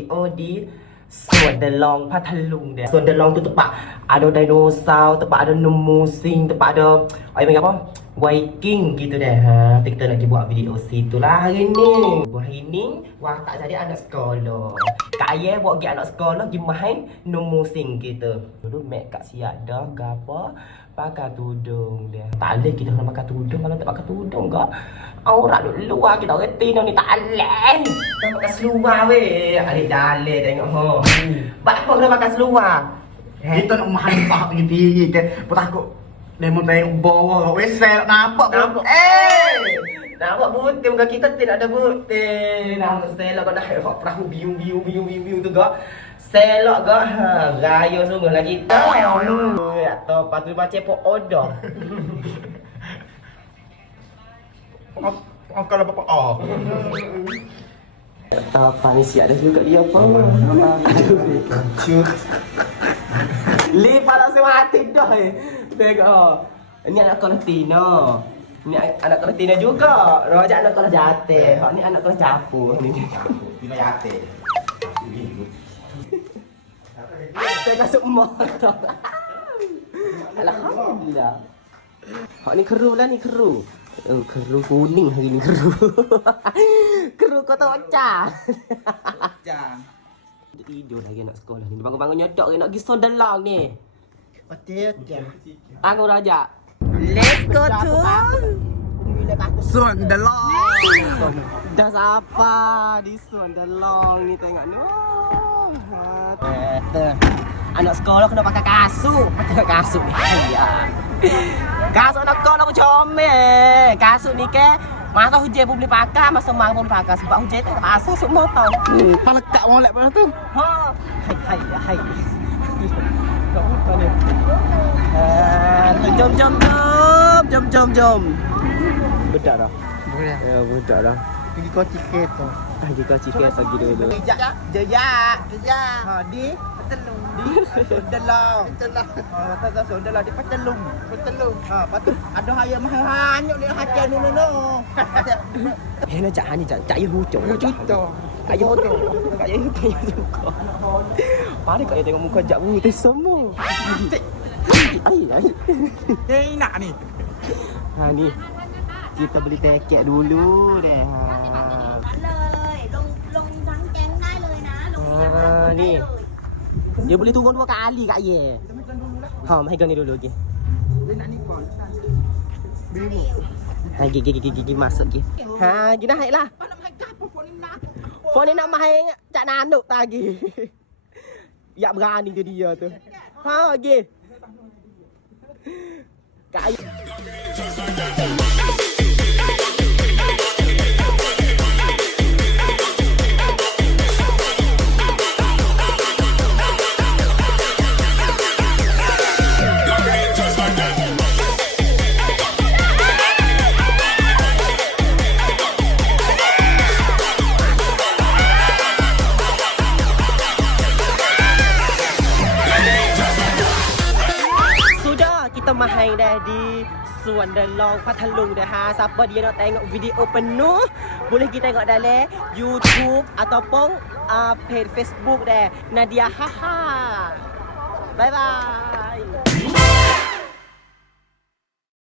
video di Suan Delong Pathalung dia. Suan Delong tu tempat ada dinosaur, tempat ada musing, tempat ada apa? Viking gitu deh. Ha, kita nak buat video situ lah hari ni. Hari ni wah tak jadi anak sekolah. Kak Ayah buat pergi anak sekolah pergi main musing gitu. Dulu mek kat siap dah gapo pakai tudung dia. Tak boleh kita nak pakai tudung kalau tak pakai tudung kak. Aurat duk luar kita orang Tino ni tak boleh. Kita pakai seluar weh. Adik dalil tengok ha. Bak apa kena pakai seluar? Kita nak mahan pak tinggi-tinggi ke. Takut demo tengok bawah wesel nampak. Nampak putih muka kita tidak ada putih. Nampak selok kau dah hok perahu biung tu gak. Selok gak ha raya sungguh lah kita. Atau patu baca pok odong. Kalau bapak Apa ni siap dah juga dia apa? Aduh. Lipat langsung mati dah. Tengok. Ini anak sekolah Tina. Ini anak sekolah Tina juga. Rojak anak sekolah Jatih. Hak ni anak sekolah Capur. Ni Tina Jatih. Tengok semua. Alhamdulillah. Hak ni keru lah ni keru. Keru kuning hari ni keru. Keru kau tahu Ocah. Tidur lagi nak sekolah ni. Bangun-bangun nyodok lagi nak pergi Suan Delong ni. Betul. Anggur Raja. Let's go to Suan Delong. Dah siapa di Suan Delong ni tengok ni. Anak sekolah kena pakai kasut. Pakai kasut ni. Ya. Kasut anak sekolah aku comel. Kasut ni ke masa hujan pun boleh pakai, masa malam pun boleh pakai sebab hujan tak asal semua tahu. Palekat molek pada tu. Ha. Hai. Kau bukan ni. Jom. Bedak dah. Boleh. Ya, bedak dah. Pergi kau tiket tu. Pergi kau ciket pagi dulu. Jejak. Ha di Petelung. Di Suan Delong. Ha kata Suan Delong di Petelung. Ha patut ada haya mahal hanyuk ni hacan nu. Nak cak ni cak ye hucuk. Cak ye hucuk. Pada kau tengok muka jak putih semua. Ai. Hei nak ni. Ha ni. Kita beli tiket dulu deh. Ha. เลยลงทั้งแก๊งได้เลยนะลง Ni. Dia boleh turun 2 kali Kak Ye. Ha, mai gini dulu lagi. Ha, gigi masuk lagi. Ha, gini naik lah. Phone ni nak main cak nanuk lagi. Ya berani tu dia tu. Ha, lagi. Kak Ye. Kita main dah di Suan Delong Pathalung dah ha. Siapa dia nak tengok video penuh boleh kita tengok dalam YouTube ataupun page Facebook dah Nadia Haha. Bye bye.